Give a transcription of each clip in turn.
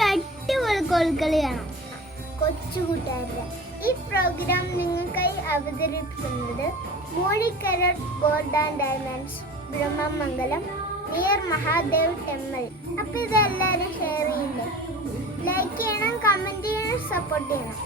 ഒരു അടിപൊളി കോൽക്കളിയാണ് കൊച്ചുകൂട്ടുകാരുടെ. ഈ പ്രോഗ്രാം നിങ്ങൾക്കായി അവതരിപ്പിക്കുന്നത് Moozhikkara gold and diamonds, Brahmamangalam, near Mahadev temple. അപ്പൊ ഇതെല്ലാവരും ഷെയർ ചെയ്യില്ലേ, ലൈക്ക് ചെയ്യണം, കമന്റ് ചെയ്യണം, സപ്പോർട്ട് ചെയ്യണം.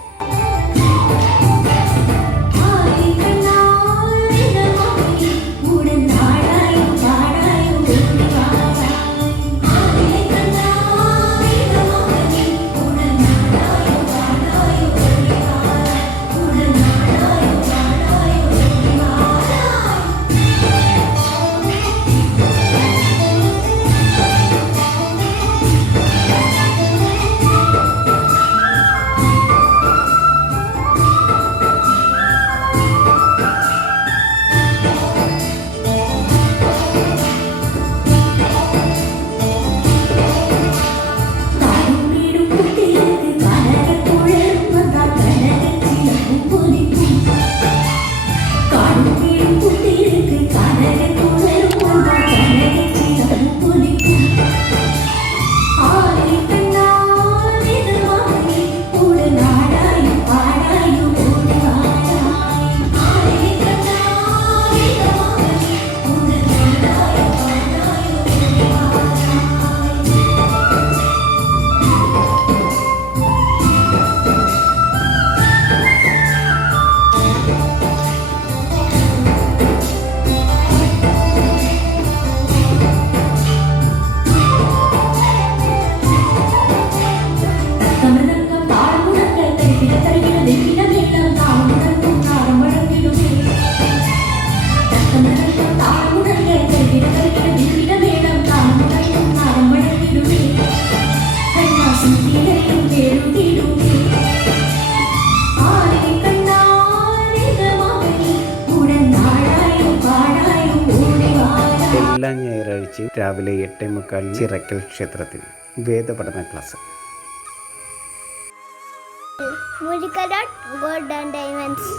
എല്ലാ ഞായറാഴ്ചയും രാവിലെ 8:45 ചിറക്കൽ ക്ഷേത്രത്തിൽ വേദപഠന class. Moozhikkara gold and diamonds.